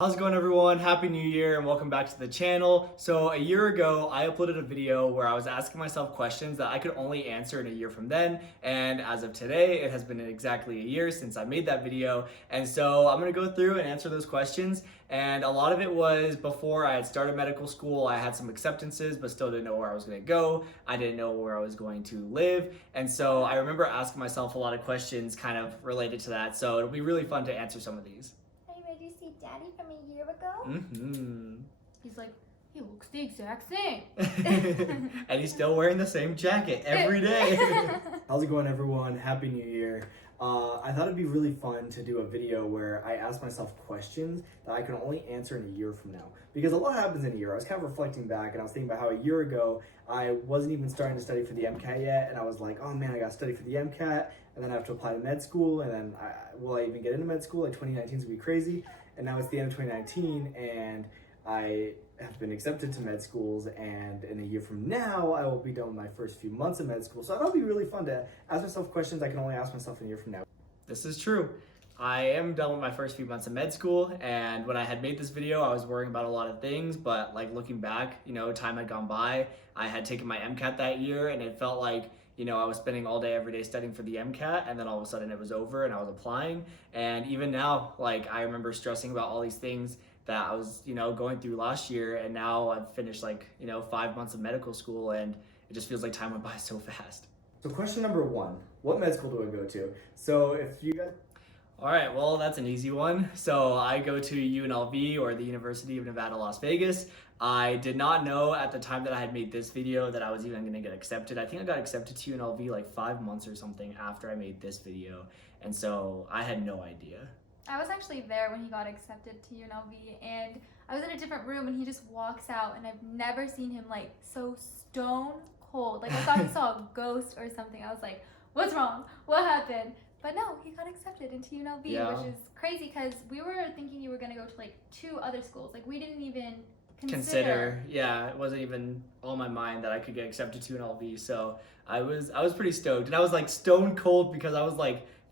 How's it going, everyone? Happy New Year and welcome back to the channel. So a year ago, I uploaded a video where I was asking myself questions that I could only answer in a year from then. And as of today, it has been exactly a year since I made that video. And so I'm gonna go through and answer those questions. And a lot of it was before I had started medical school. I had some acceptances, but still didn't know where I was gonna go. I didn't know where I was going to live. And so I remember asking myself a lot of questions kind of related to that. So it'll be really fun to answer some of these. Are you ready to see Daddy from a year ago? Mm-hmm. He's like, he looks the exact same. And he's still wearing the same jacket every day. How's it going, everyone? Happy New Year. I thought it'd be really fun to do a video where I ask myself questions that I can only answer in a year from now. Because a lot happens in a year. I was kind of reflecting back and I was thinking about how a year ago I wasn't even starting to study for the MCAT yet. And I was like, oh man, I got to study for the MCAT. And then I have to apply to med school. And then will I even get into med school? Like 2019 is going to be crazy. And now it's the end of 2019 and I have been accepted to med schools, and in a year from now, I will be done with my first few months of med school. So that'll be really fun to ask myself questions I can only ask myself in a year from now. This is true. I am done with my first few months of med school, and when I had made this video, I was worrying about a lot of things, but like looking back, time had gone by. I had taken my MCAT that year, and it felt like I was spending all day, every day studying for the MCAT, and then all of a sudden it was over and I was applying. And even now, I remember stressing about all these things that I was, going through last year, and now I've finished 5 months of medical school, and it just feels like time went by so fast. So question number one, what med school do I go to? So if you guys... All right, well, that's an easy one. So I go to UNLV, or the University of Nevada, Las Vegas. I did not know at the time that I had made this video that I was even gonna get accepted. I think I got accepted to UNLV 5 months or something after I made this video. And so I had no idea. I was actually there when he got accepted to UNLV, and I was in a different room and he just walks out, and I've never seen him so stone cold. I thought he saw a ghost or something. I was like, what's wrong? What happened? But no, he got accepted into UNLV, Yeah. which is crazy because we were thinking you were going to go to 2 other schools. We didn't even consider. Yeah, it wasn't even on my mind that I could get accepted to UNLV. So I was pretty stoked, and I was stone cold because I was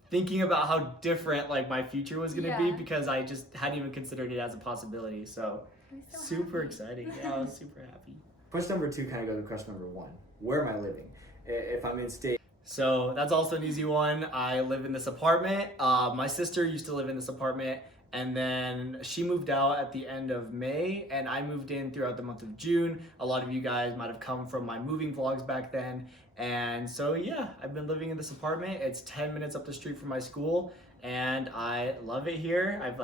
thinking about how different my future was gonna be, because I just hadn't even considered it as a possibility. So super exciting. Yeah, I was super happy. Question number two kind of goes to question number one. Where am I living? If I'm in state. So that's also an easy one. I live in this apartment. My sister used to live in this apartment, and then she moved out at the end of May, and I moved in throughout the month of June. A lot of you guys might have come from my moving vlogs back then. And so yeah, I've been living in this apartment. It's 10 minutes up the street from my school, and I love it here. I've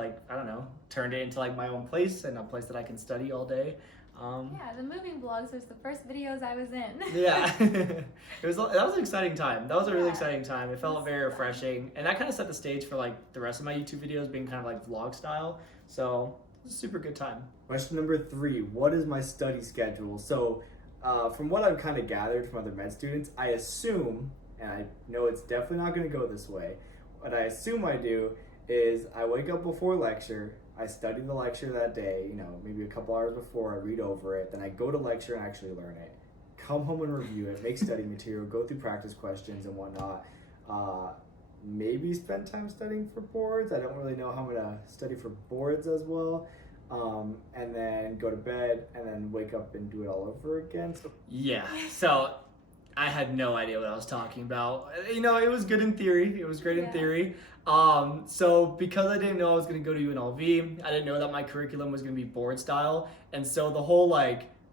turned it into my own place, and a place that I can study all day. Yeah, the moving vlogs was the first videos I was in. Yeah, that was an exciting time. That was a really exciting time. It felt very refreshing, and that kind of set the stage for the rest of my YouTube videos being kind of vlog style. So it was a super good time. Question number three, what is my study schedule? So from what I've kind of gathered from other med students, I assume, and I know it's definitely not going to go this way, what I assume I do is I wake up before lecture, I study the lecture that day, maybe a couple hours before, I read over it, then I go to lecture and actually learn it, come home and review it, make study material, go through practice questions and whatnot, maybe spend time studying for boards. I don't really know how I'm going to study for boards as well. And then go to bed, and then wake up and do it all over again. Yeah, so I had no idea what I was talking about. It was good in theory. It was great in theory. So because I didn't know I was going to go to UNLV, I didn't know that my curriculum was going to be board style. And so the whole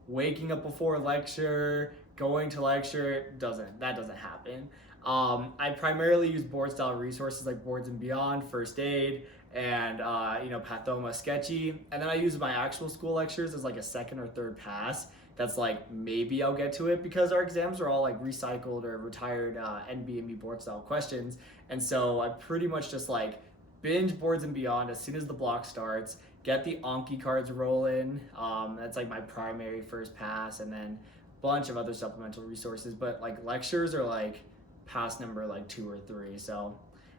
waking up before lecture, going to lecture, that doesn't happen. I primarily use board style resources like Boards and Beyond, First Aid, and Pathoma Sketchy, and then I use my actual school lectures as a second or third pass. That's maybe I'll get to it, because our exams are all recycled or retired NBME board style questions, and so I pretty much just binge Boards and Beyond as soon as the block starts, get the Anki cards rolling. That's my primary first pass, and then a bunch of other supplemental resources, but lectures are pass number 2 or 3. So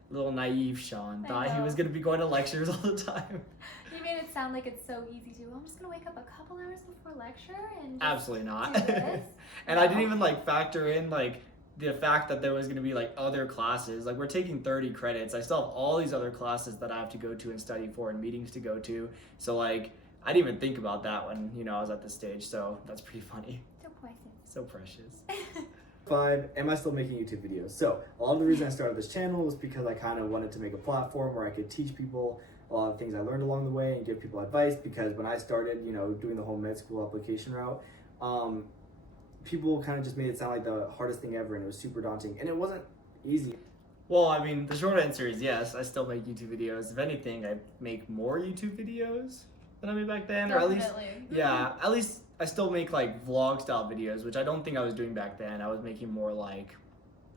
little naive Sean thought he was going to be going to lectures all the time. You made it sound like it's so easy to, I'm just going to wake up a couple hours before lecture and Absolutely not. do this. And I didn't even factor in the fact that there was going to be like other classes, like we're taking 30 credits. I still have all these other classes that I have to go to and study for and meetings to go to. So like I didn't even think about that when, you know, I was at this stage. So that's pretty funny. So precious. So precious. 5, am I still making YouTube videos? So a lot of the reason I started this channel was because I kind of wanted to make a platform where I could teach people a lot of things I learned along the way and give people advice, because when I started, you know, doing the whole med school application route, people kind of just made it sound like the hardest thing ever, and it was super daunting, and it wasn't easy. Well, I mean, the short answer is yes, I still make YouTube videos. If anything, I make more YouTube videos than I made back then. Definitely. Or at least, yeah, at least I still make like vlog style videos, which I don't think I was doing back then. I was making more like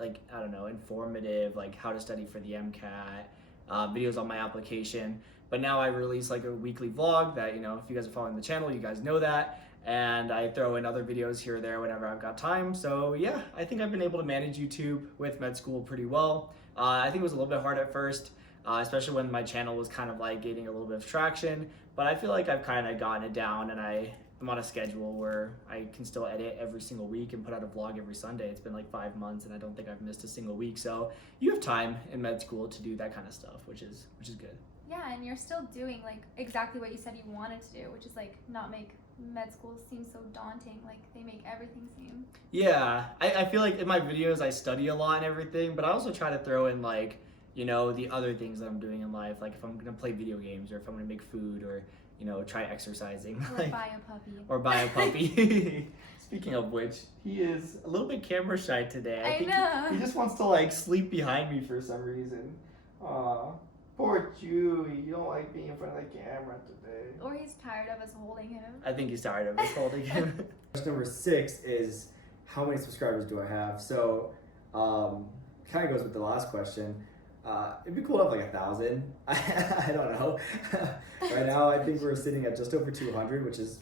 I don't know, informative, like how to study for the MCAT, videos on my application. But now I release like a weekly vlog that, you know, if you guys are following the channel, you guys know that. And I throw in other videos here or there whenever I've got time. So yeah, I think I've been able to manage YouTube with med school pretty well. I think it was a little bit hard at first, especially when my channel was kind of like gaining a little bit of traction. But I feel like I've kind of gotten it down, and I'm on a schedule where I can still edit every single week and put out a vlog every Sunday. It's been like 5 months, and I don't think I've missed a single week. So you have time in med school to do that kind of stuff, which is good. Yeah, and you're still doing like exactly what you said you wanted to do, which is like not make med school seem so daunting. Like they make everything seem. Yeah, I feel like in my videos I study a lot and everything, but I also try to throw in like, you know, the other things that I'm doing in life, like if I'm gonna play video games, or if I'm gonna make food, or, you know, try exercising. Or like, buy a puppy. Or buy a puppy. Speaking of which, he is a little bit camera shy today. I think know. he just wants to like sleep behind me for some reason. Aw, poor Chewy. You don't like being in front of the camera today. Or he's tired of us holding him. I think he's tired of us holding him. Question number 6 is, how many subscribers do I have? So kind of goes with the last question. It'd be cool to have like 1,000. I don't know. Right now, I think we're sitting at just over 200, which is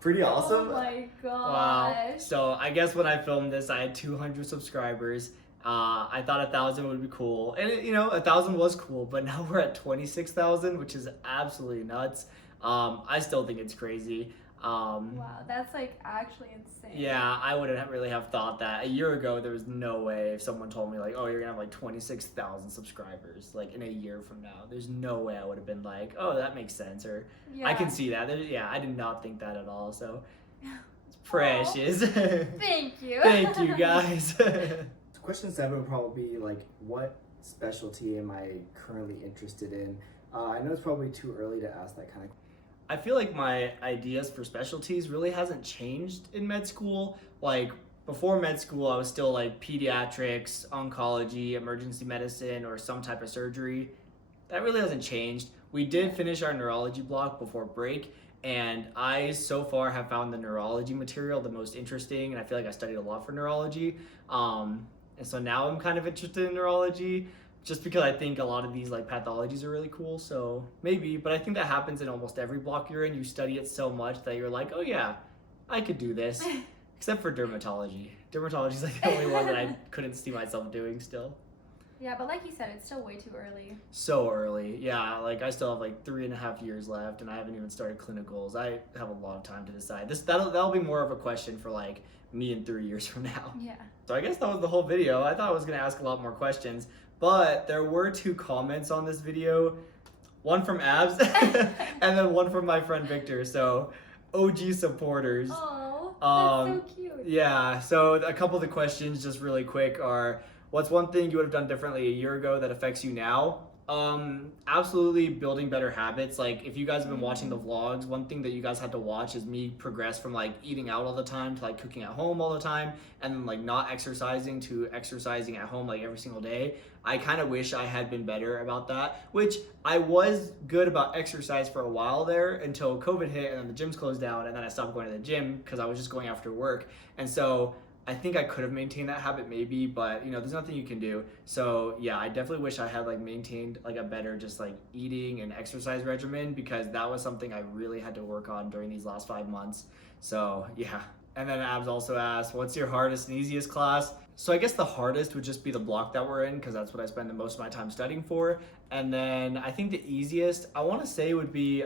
pretty awesome. Oh my gosh. Wow. So I guess when I filmed this, I had 200 subscribers. I thought 1,000 would be cool, and you know, 1,000 was cool. But now we're at 26,000, which is absolutely nuts. I still think it's crazy. Wow, that's like actually insane. Yeah, I wouldn't really have thought that. A year ago, there was no way if someone told me like, oh, you're gonna have like 26,000 subscribers like in a year from now. There's no way I would have been like, oh, that makes sense, or Yeah. I can see that. Yeah, I did not think that at all. So it's precious. Thank you. Thank you, guys. Question 7 would probably be like, what specialty am I currently interested in? I know it's probably too early to ask that kind of. I feel like my ideas for specialties really hasn't changed in med school. Like before med school, I was still like pediatrics, oncology, emergency medicine, or some type of surgery. That really hasn't changed. We did finish our neurology block before break, and I so far have found the neurology material the most interesting, and I feel like I studied a lot for neurology. And so now I'm kind of interested in neurology, just because I think a lot of these like pathologies are really cool. So maybe, but I think that happens in almost every block you're in. You study it so much that you're like, oh yeah, I could do this. Except for dermatology. Dermatology is like the only one that I couldn't see myself doing still. Yeah, but like you said, it's still way too early. So early. Yeah, like I still have like 3.5 years left, and I haven't even started clinicals. I have a lot of time to decide. That'll be more of a question for like me in 3 years from now. Yeah. So I guess that was the whole video. I thought I was gonna ask a lot more questions, but there were 2 comments on this video. One from Abs, and then one from my friend Victor. So OG supporters. Oh, that's so cute. Yeah, so a couple of the questions just really quick are, what's one thing you would have done differently a year ago that affects you now? Absolutely building better habits. Like if you guys have been watching the vlogs, one thing that you guys had to watch is me progress from like eating out all the time to like cooking at home all the time, and then like not exercising to exercising at home like every single day. I kind of wish I had been better about that, which I was good about exercise for a while there until COVID hit, and then the gyms closed down, and then I stopped going to the gym because I was just going after work. And so I think I could have maintained that habit maybe, but you know, there's nothing you can do. So yeah, I definitely wish I had like maintained like a better just like eating and exercise regimen, because that was something I really had to work on during these last 5 months. So yeah. And then Abs also asked, what's your hardest and easiest class? So I guess the hardest would just be the block that we're in, because that's what I spend the most of my time studying for. And then I think the easiest, I want to say, would be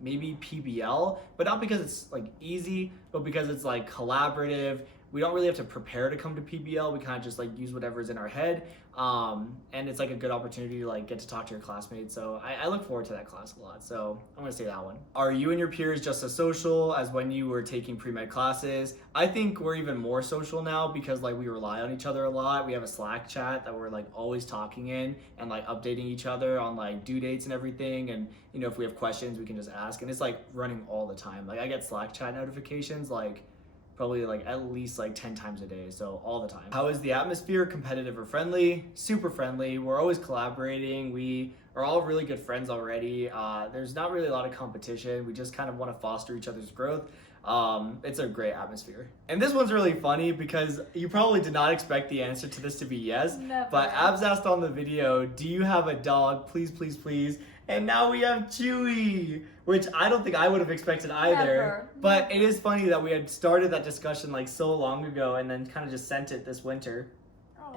maybe PBL, but not because it's like easy, but because it's like collaborative. we don't really have to prepare to come to PBL. We kind of just like use whatever's in our head. And it's like a good opportunity to like get to talk to your classmates. So I look forward to that class a lot. So I'm gonna say that one. Are you and your peers just as social as when you were taking pre-med classes? I think we're even more social now because like we rely on each other a lot. We have a Slack chat that we're like always talking in and like updating each other on like due dates and everything. And you know, if we have questions, we can just ask. And it's like running all the time. Like I get Slack chat notifications like probably like at least like 10 times a day, so all the time. How is the atmosphere? Competitive or friendly? Super friendly. We're always collaborating. We are all really good friends already. There's not really a lot of competition. We just kind of want to foster each other's growth. It's a great atmosphere. And this one's really funny because you probably did not expect the answer to this to be yes. Never. But Abs asked on the video, do you have a dog? Please, please, please. And now we have Chewy, which I don't think I would have expected either. Never. But it is funny that we had started that discussion like so long ago and then kind of just sent it this winter.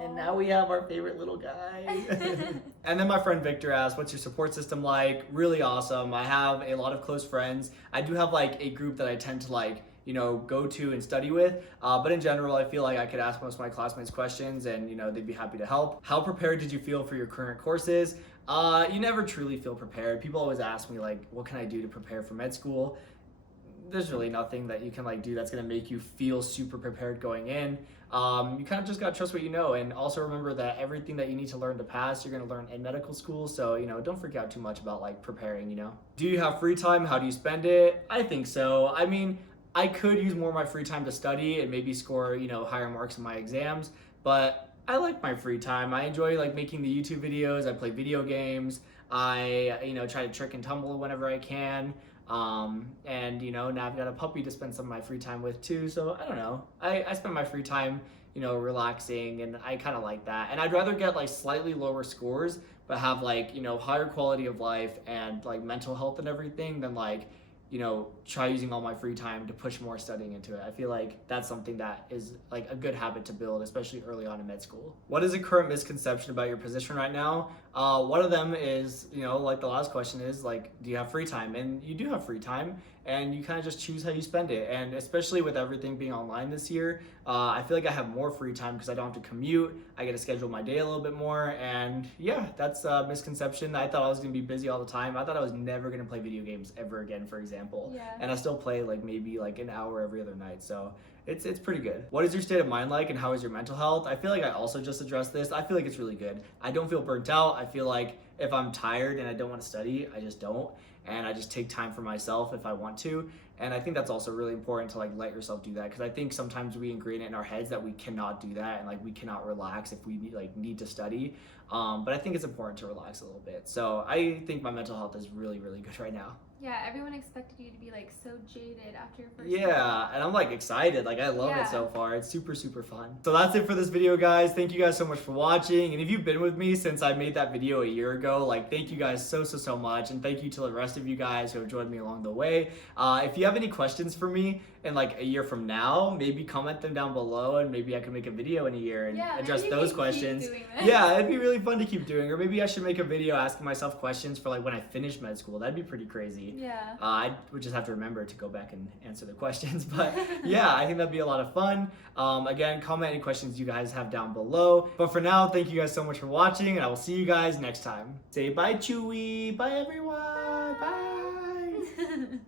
And now we have our favorite little guy. And then my friend Victor asked, what's your support system like? Really awesome. I have a lot of close friends. I do have like a group that I tend to like, you know, go to and study with. But in general, I feel like I could ask most of my classmates questions and, you know, they'd be happy to help. How prepared did you feel for your current courses? You never truly feel prepared. People always ask me like, what can I do to prepare for med school? There's really nothing that you can like do that's gonna make you feel super prepared going in. You kind of just gotta trust what you know, and also remember that everything that you need to learn to pass, you're gonna learn in medical school. So you know, don't freak out too much about like preparing. You know, do you have free time? How do you spend it? I think so. I mean, I could use more of my free time to study and maybe score, you know, higher marks in my exams, but I like my free time. I enjoy like making the YouTube videos. I play video games. I, you know, try to trick and tumble whenever I can. And you know, now I've got a puppy to spend some of my free time with too. So I don't know. I spend my free time, you know, relaxing, and I kind of like that. And I'd rather get like slightly lower scores, but have like, you know, higher quality of life and like mental health and everything than like, you know, try using all my free time to push more studying into it. I feel like that's something that is like a good habit to build, especially early on in med school. What is a current misconception about your position right now? One of them is, you know, like the last question is like, do you have free time? And you do have free time, and you kind of just choose how you spend it. And especially with everything being online this year, I feel like I have more free time because I don't have to commute. I get to schedule my day a little bit more. And yeah, that's a misconception. I thought I was gonna be busy all the time. I thought I was never gonna play video games ever again, for example. Yeah. And I still play like maybe like an hour every other night. So it's pretty good. What is your state of mind like, and how is your mental health? I feel like I also just addressed this. I feel like it's really good. I don't feel burnt out. I feel like if I'm tired and I don't want to study, I just don't. And I just take time for myself if I want to. And I think that's also really important to like let yourself do that, because I think sometimes we ingrain it in our heads that we cannot do that and like we cannot relax if we need to study. But I think it's important to relax a little bit. So I think my mental health is really, really good right now. Yeah, everyone expected you to be like so jaded after your first Yeah, and I'm like excited. Like I love Yeah. it so far. It's super, super fun. So that's it for this video, guys. Thank you guys so much for watching. And if you've been with me since I made that video a year ago, like thank you guys so much. And thank you to the rest of you guys who have joined me along the way. If you have any questions for me in like a year from now, maybe comment them down below, and maybe I can make a video in a year and Yeah, address maybe you those can keep questions. doing this. Yeah, it'd be really fun to keep doing. Or maybe I should make a video asking myself questions for like when I finish med school. That'd be pretty crazy. Yeah. I would just have to remember to go back and answer the questions. But yeah, I think that'd be a lot of fun. Again, comment any questions you guys have down below. But for now, thank you guys so much for watching, and I will see you guys next time. Say bye, Chewy. Bye, everyone. Bye.